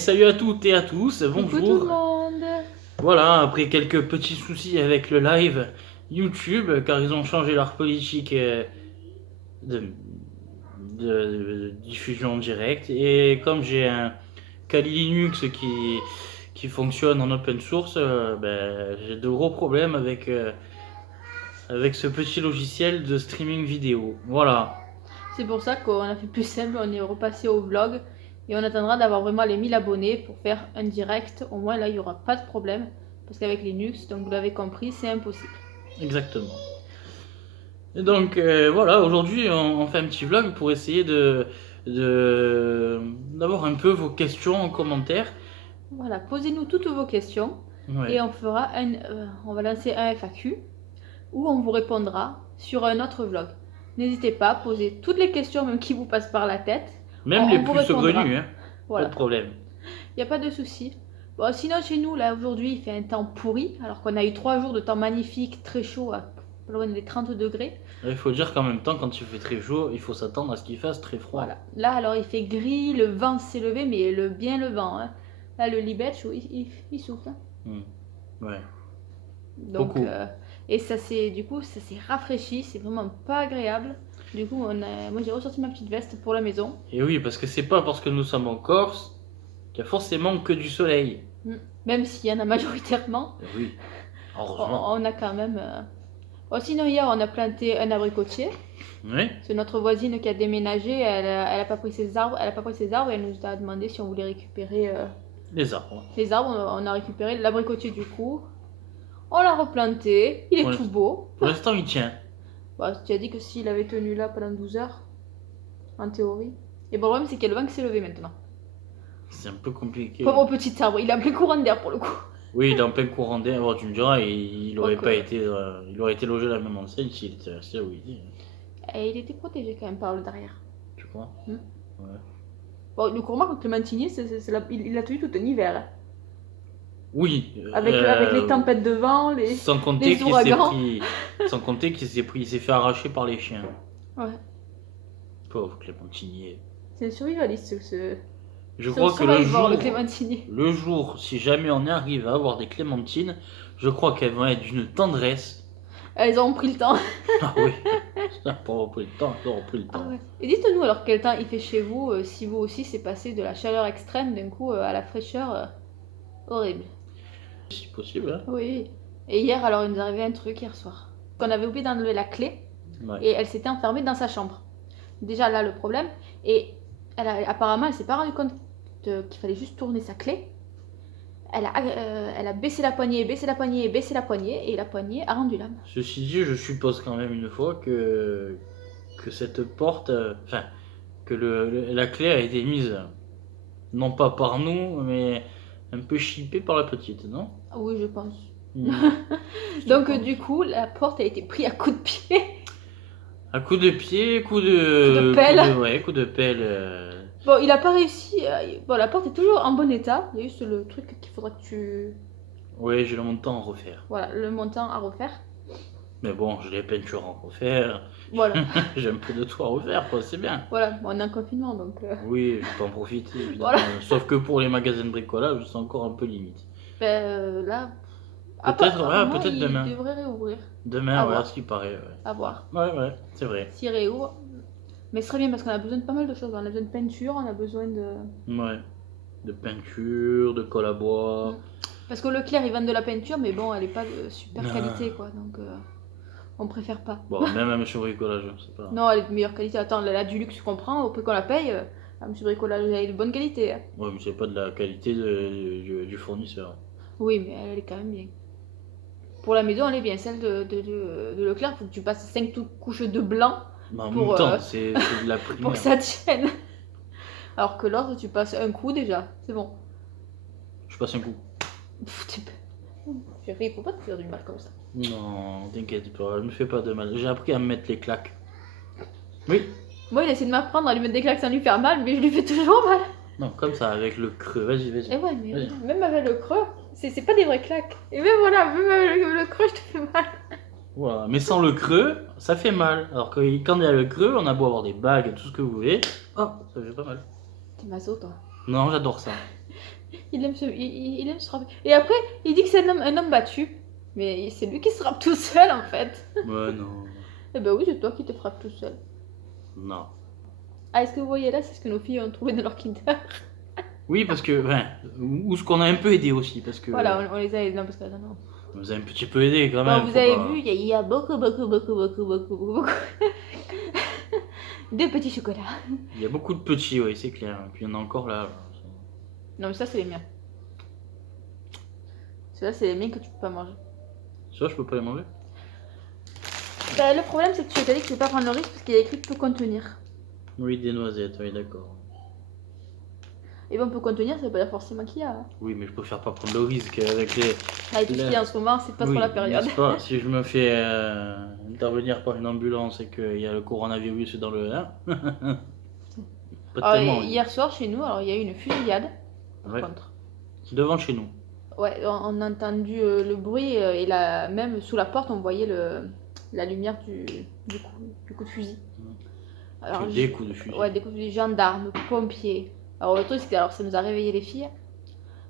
salut à toutes et à tous, Coucou tout le bonjour. monde. Voilà, après quelques petits soucis avec le live YouTube, car ils ont changé leur politique de, de diffusion en direct, et comme j'ai un Kali Linux qui fonctionne en open source, j'ai de gros problèmes avec ce petit logiciel de streaming vidéo. Voilà. C'est pour ça qu'on a fait plus simple, on est repassé au vlog et on attendra d'avoir vraiment les 1000 abonnés pour faire un direct. Au moins là il n'y aura pas de problème parce qu'avec Linux, donc vous l'avez compris, c'est impossible. Exactement. Et donc voilà, aujourd'hui on fait un petit vlog pour essayer d'avoir un peu vos questions en commentaire. Voilà, posez-nous toutes vos questions Ouais. et on va lancer un FAQ où on vous répondra sur un autre vlog. N'hésitez pas à poser toutes les questions même qui vous passent par la tête. Même On les vous plus répondra. saugrenus, hein. Voilà. Pas de problème. Il n'y a pas de souci. Bon, sinon, chez nous, là, aujourd'hui, il fait un temps pourri, alors qu'on a eu 3 jours de temps magnifique, très chaud, à pas loin des 30 degrés. Il faut dire qu'en même temps, quand il fait très chaud, il faut s'attendre à ce qu'il fasse très froid. Voilà. Là, alors, il fait gris, le vent s'est levé, mais bien le vent. Hein. Là, le Libetch, il souffle. Hein. Ouais. Donc, Beaucoup. et du coup, ça s'est rafraîchi, c'est vraiment pas agréable. Du coup, moi, j'ai ressorti ma petite veste pour la maison. Et oui, parce que c'est pas parce que nous sommes en Corse qu'il y a forcément que du soleil. Même s'il y en a majoritairement. Et oui, heureusement. On a quand même... Bon, sinon, hier, on a planté un abricotier. Oui. C'est notre voisine qui a déménagé, elle a pas pris ses arbres, et elle nous a demandé si on voulait récupérer Les arbres. les arbres. On a récupéré l'abricotier du coup. On l'a replanté, il est tout beau. Pour l'instant, il tient. Bah, tu as dit que s'il avait tenu là pendant 12 heures, en théorie. Et bon, le problème c'est qu'il y a le vent qui s'est levé maintenant. C'est un peu compliqué. Pauvre petit arbre, il a plein courant d'air pour le coup. Oui, il est en plein courant d'air. Bon, tu me diras, il aurait pas été, il aurait été logé à la même enseigne s'il était resté là où il est. Et il était protégé quand même par le derrière. Tu crois? Ouais. Bon, le courant avec Clémentinier, il a tenu tout un hiver. Hein. Oui. Avec les tempêtes de vent, sans compter les ouragans. Sans compter qu'il s'est fait arracher par les chiens. Ouais. Pauvre Clémentinier. C'est un survivaliste Je crois que le le jour, si jamais on arrive à avoir des clémentines, je crois qu'elles vont être d'une tendresse. Elles ont pris le temps. Ah oui, ça n'a pas repris le temps, ça a repris le temps. Ah ouais. Et dites-nous alors quel temps il fait chez vous, si vous aussi c'est passé de la chaleur extrême d'un coup à la fraîcheur horrible. Si possible, hein. Oui. Et hier alors il nous arrivait un truc hier soir. On avait oublié d'enlever la clé et elle s'était enfermée dans sa chambre. Déjà là le problème. Et apparemment elle s'est pas rendue compte qu'il fallait juste tourner sa clé. Elle a baissé la poignée, baissé la poignée, baissé la poignée, et la poignée a rendu l'âme. Ceci dit, je suppose quand même une fois que cette porte, que la clé a été mise, non pas par nous, mais un peu chippée par la petite, non? Ah oui, je pense. Donc du coup, la porte a été prise à coups de pied. À coups de pied, coup de pelle. Coup de pelle. Bon, il a pas réussi. Bon, la porte est toujours en bon état. Il y a juste le truc qu'il faudra que tu... Oui, j'ai le montant à refaire. Voilà, le montant à refaire. Mais bon, j'ai les peintures à refaire. Voilà. J'ai un peu de tout à refaire, quoi, c'est bien. Voilà, bon, on est en confinement, donc... Oui, je peux en profiter, évidemment. Voilà. Sauf que pour les magasins de bricolage, c'est encore un peu limite. Ben, là... Peut-être demain. Il devrait réouvrir. Demain, ouais, ce qui paraît. Ouais. À voir. Ouais, c'est vrai. S'il réouvre. Mais ce serait bien parce qu'on a besoin de pas mal de choses. On a besoin de peinture, on a besoin de... Ouais. De peinture, de colle à bois. Parce que Leclerc, ils vendent de la peinture, mais bon, elle est pas de super qualité, quoi. Donc, on préfère pas. Bon, même à Monsieur Bricolage, c'est pas... Non, elle est de meilleure qualité. Attends, elle a du luxe qu'on prend, au prix qu'on la paye. Monsieur Bricolage, elle est de bonne qualité. Hein. Ouais, mais c'est pas de la qualité du fournisseur. Oui, mais elle est quand même bien. Pour la maison, elle est bien. Celle de Leclerc, faut que tu passes 5 couches de blanc. Mais en même temps, c'est de la primaire. Pour que ça tienne. Alors que l'autre, tu passes un coup déjà. C'est bon. Je passe un coup. Chérie, il faut pas te faire du mal comme ça. Non, t'inquiète pas, je me fais pas de mal. J'ai appris à me mettre les claques. Oui. Moi, il essaie de m'apprendre à lui mettre des claques sans lui faire mal, mais je lui fais toujours mal. Non, comme ça, avec le creux. Vas-y. Et ouais, mais même avec le creux, c'est pas des vraies claques. Et même voilà, même avec le creux, je te fais mal. Voilà, mais sans le creux, ça fait mal. Alors que quand il y a le creux, on a beau avoir des bagues et tout ce que vous voulez, oh, ça fait pas mal. T'es maso, toi. Non, j'adore ça. Il aime se frapper. Et après, il dit que c'est un homme battu. Mais c'est lui qui se frappe tout seul en fait. Ouais, non. Eh ben oui, c'est toi qui te frappes tout seul. Non. Ah, est-ce que vous voyez là, c'est ce que nos filles ont trouvé dans leur Kinder. Oui, parce que, enfin, ou ce qu'on a un peu aidé aussi, parce que... Voilà, on les a aidés. Non, parce que non. On nous a un petit peu aidé quand Bon, même. vous faut avez pas- vu, il y a beaucoup de petits chocolats. Il y a beaucoup de petits, oui, c'est clair. Puis il y en a encore là. Non, mais ça, c'est les miens. Ceux-là, c'est les miens que tu peux pas manger. Ça, je peux pas les manger. Bah, le problème, c'est que tu t'as dit que tu peux pas prendre le risque parce qu'il y a écrit peut contenir. Oui, des noisettes, oui, d'accord. Et bon, peut contenir, ça veut pas dire forcément qu'il y a. Oui, mais je préfère pas prendre le risque avec les... Avec tout ce qu'il y a en ce moment, c'est pas trop la période. n'est-ce pas, si je me fais intervenir par une ambulance et qu'il y a le coronavirus dans le... Hein pas Alors, tellement. hier soir, chez nous, alors il y a eu une fusillade. Par Ouais. contre. Devant chez nous. Ouais, on a entendu le bruit et même sous la porte, on voyait la lumière du coup de fusil. Alors, Des coups de fusil. Ouais, des coups de fusil, gendarmes, pompiers. Alors le truc, c'est que alors, ça nous a réveillé les filles.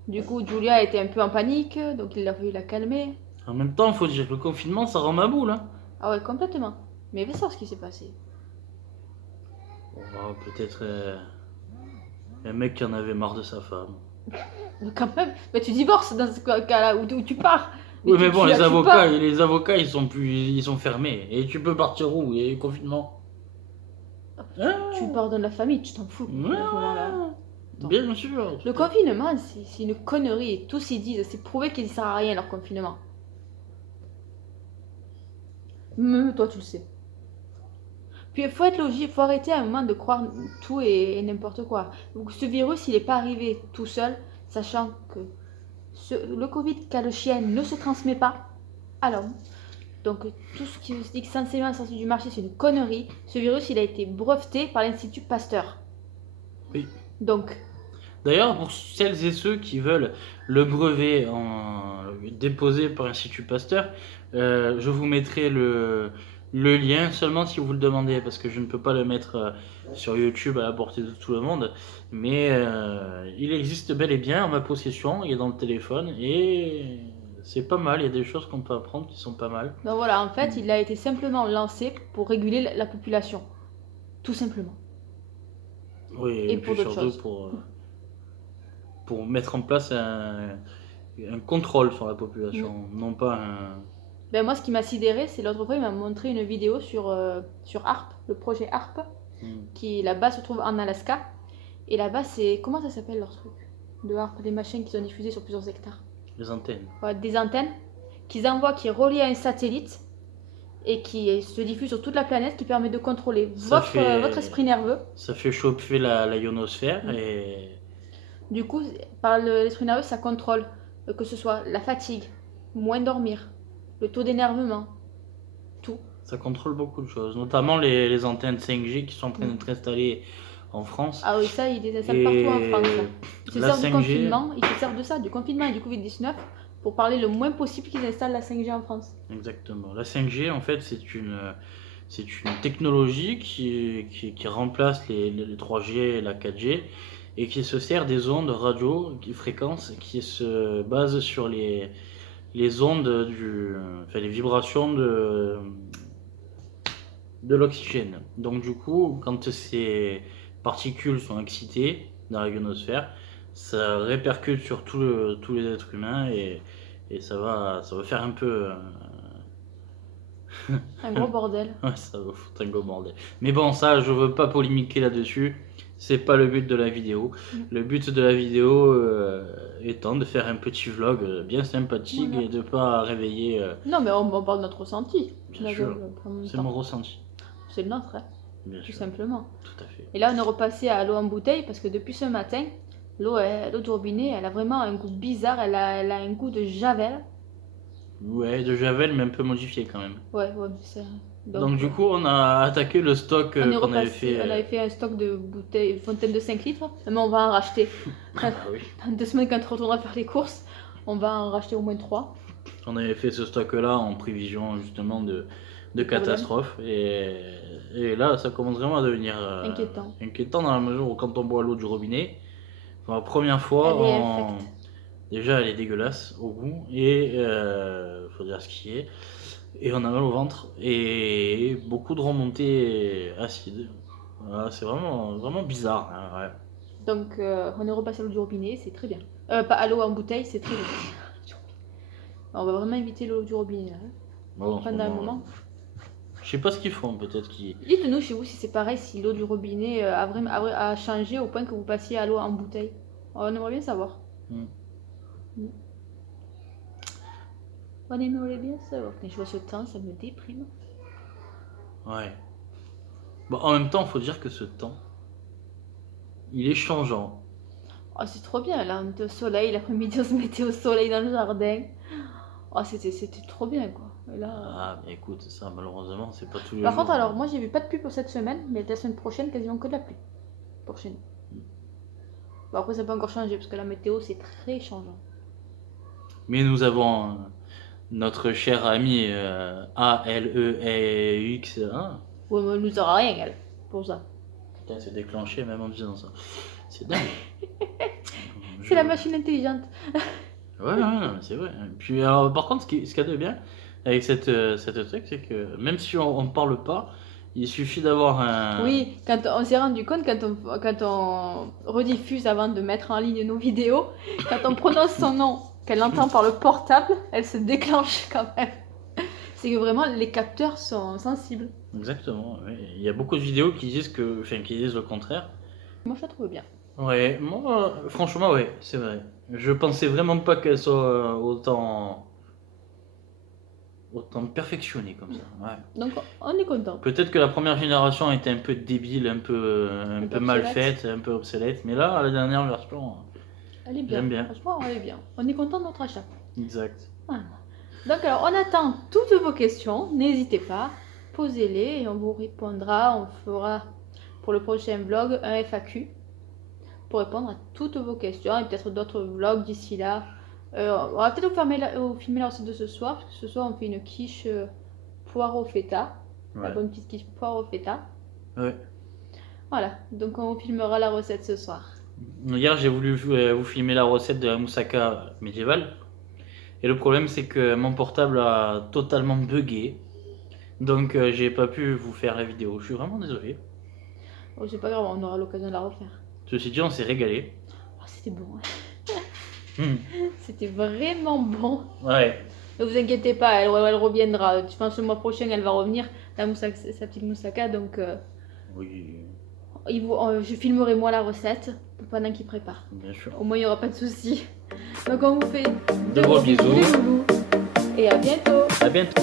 Du coup, Julia était un peu en panique, donc il a fallu la calmer. En même temps, il faut dire que le confinement, ça rend ma boule. Hein. Ah ouais, complètement. Mais il veut savoir ce qui s'est passé. Oh, peut-être un mec qui en avait marre de sa femme. Mais quand même, mais tu divorces dans ce cas-là où tu pars. Oui, mais tu- bon, tu- les tu avocats, pars. ils sont fermés. Et tu peux partir où? Et confinement? Tu pardonnes la famille, tu t'en fous. Ouais, À ce moment-là. bien sûr. Le confinement, c'est une connerie. Et tous ils disent, c'est prouvé qu'il ne sert à rien leur confinement. Même toi, tu le sais. Puis il faut être logique, il faut arrêter à un moment de croire tout et n'importe quoi. Donc, ce virus, il n'est pas arrivé tout seul, sachant que le Covid qu'a le chien ne se transmet pas à l'homme. Donc tout ce qui se dit que censément sorti du marché, c'est une connerie. Ce virus, il a été breveté par l'Institut Pasteur. Oui. Donc, D'ailleurs, pour celles et ceux qui veulent le brevet déposé par l'Institut Pasteur, je vous mettrai le lien seulement si vous le demandez, parce que je ne peux pas le mettre sur YouTube à la portée de tout le monde. Mais il existe bel et bien en ma possession, il est dans le téléphone, et c'est pas mal, il y a des choses qu'on peut apprendre qui sont pas mal. donc voilà, en fait, il a été simplement lancé pour réguler la population. Tout simplement. Oui, Et puis pour d'autres surtout choses. pour mettre en place un contrôle sur la population, non pas un... Ben moi, ce qui m'a sidéré, c'est l'autre fois, il m'a montré une vidéo sur HARP, le projet HARP, qui là-bas se trouve en Alaska. Et là-bas, c'est. Comment ça s'appelle leur truc de HARP, les machines qui sont diffusées sur plusieurs hectares. Les antennes. Ouais, des antennes qu'ils envoient, qui est relié à un satellite et qui se diffuse sur toute la planète, qui permet de contrôler votre esprit nerveux. Ça fait chauffer la ionosphère et... Du coup, par l'esprit nerveux, ça contrôle que ce soit la fatigue, moins dormir, le taux d'énervement, tout. Ça contrôle beaucoup de choses, notamment les antennes 5G qui sont en train d'être installées en France. Ah oui, ça, ils les installent partout en France. Ils se la servent du 5G, confinement, ils se servent de ça, du confinement et du Covid-19, pour parler le moins possible qu'ils installent la 5G en France. exactement. La 5G, en fait, c'est une technologie qui remplace les 3G et la 4G et qui se sert des ondes radio, qui fréquences, qui se basent sur les ondes les vibrations de l'oxygène. Donc du coup, quand ces particules sont excitées dans la ionosphère, ça répercute sur tous les êtres humains et ça va faire un peu... Un gros bordel. Ouais, ça va foutre un gros bordel. Mais bon, ça, je veux pas polémiquer là-dessus. C'est pas le but de la vidéo. Le but de la vidéo étant de faire un petit vlog bien sympathique et de pas réveiller... Non, mais on parle de notre ressenti. Bien sûr, c'est mon ressenti. C'est le nôtre, hein, Bien tout sûr, simplement. tout à fait. Et là, on est repassé à l'eau en bouteille parce que depuis ce matin, l'eau du robinet, elle a vraiment un goût bizarre. Elle a un goût de javel. Ouais, de javel, mais un peu modifié quand même. Ouais, mais c'est... Donc du coup, on a attaqué le stock qu'on avait fait. On avait fait un stock de bouteilles, une fontaine de 5 litres, mais on va en racheter. Ah, oui. Dans 2 semaines, quand on retournera faire les courses, on va en racheter au moins 3. On avait fait ce stock-là en prévision justement de catastrophes. Et là, ça commence vraiment à devenir Inquiétant. inquiétant dans la mesure où quand on boit l'eau du robinet, Pour la première fois, Elle est infecte. déjà elle est dégueulasse au goût et faut dire ce qui est. Et on a mal au ventre et beaucoup de remontées acides. Voilà, c'est vraiment, vraiment bizarre. Hein, ouais. Donc on est repassé à l'eau du robinet, c'est très bien. Pas à l'eau en bouteille, c'est très bien. On va vraiment éviter l'eau du robinet là. Hein. Bon, Pendant un moment. Je sais pas ce qu'ils font, peut-être qu'ils. Dites-nous chez vous si c'est pareil, si l'eau du robinet a changé au point que vous passiez à l'eau en bouteille. On aimerait bien savoir. On aimerait bien savoir. Quand je vois ce temps, ça me déprime. Ouais. Bon, en même temps, faut dire que ce temps, il est changeant. Oh, c'est trop bien. Là, on était au soleil. L'après-midi, on se mettait au soleil dans le jardin. Oh, c'était trop bien, quoi. Et là... Ah, mais écoute, ça, malheureusement, c'est pas tous les Par jours. contre, alors, moi, j'ai vu pas de pluie pour cette semaine, mais la semaine prochaine, quasiment que de la pluie. Pour chez nous. Bon, après, ça peut encore changer, parce que la météo, c'est très changeant. Mais nous avons notre cher ami ALEX1. Ouais, mais elle nous aura rien, elle, pour ça. Putain, c'est déclenché même en disant ça. C'est dingue. C'est la machine intelligente. Ouais, non, mais c'est vrai. Puis, alors, par contre, ce qu'il y a de bien avec cette truc, c'est que même si on ne parle pas, il suffit d'avoir un. Oui, quand on s'est rendu compte, quand on rediffuse avant de mettre en ligne nos vidéos, quand on prononce son nom, qu'elle entend par le portable, elle se déclenche quand même. C'est que vraiment, les capteurs sont sensibles. Exactement. Oui. Il y a beaucoup de vidéos qui disent qui disent le contraire. Moi, je la trouve bien. Ouais, moi, franchement, ouais, c'est vrai. Je pensais vraiment pas qu'elle soit autant perfectionnée comme ça. Ouais. Donc, on est content. Peut-être que la première génération était un peu débile, un peu mal faite, un peu obsolète, mais là, la dernière version, elle est bien. J'aime bien. Franchement, elle est bien. On est content de notre achat. Exact. Voilà. Donc, alors, on attend toutes vos questions. N'hésitez pas, posez-les et on vous répondra. On fera pour le prochain vlog un FAQ pour répondre à toutes vos questions et peut-être d'autres vlogs d'ici là. On va peut-être vous filmer la recette de ce soir, parce que ce soir on fait une quiche poire au feta. Ouais. La bonne petite quiche poire au feta. Ouais. Voilà, donc on vous filmera la recette ce soir. Hier, j'ai voulu vous filmer la recette de la moussaka médiévale. Et le problème, c'est que mon portable a totalement bugué. Donc, j'ai pas pu vous faire la vidéo. Je suis vraiment désolé. Oh, c'est pas grave, on aura l'occasion de la refaire. Ceci dit, on s'est régalé. Oh, c'était bon. C'était vraiment bon. Ouais. Ne vous inquiétez pas, elle reviendra. Je pense que le mois prochain, elle va revenir, sa petite moussaka. Donc, Oui, je filmerai moi la recette pendant qu'il prépare. bien sûr. Au moins, il n'y aura pas de soucis. Donc, on vous fait De gros bisous. Et à bientôt. À bientôt.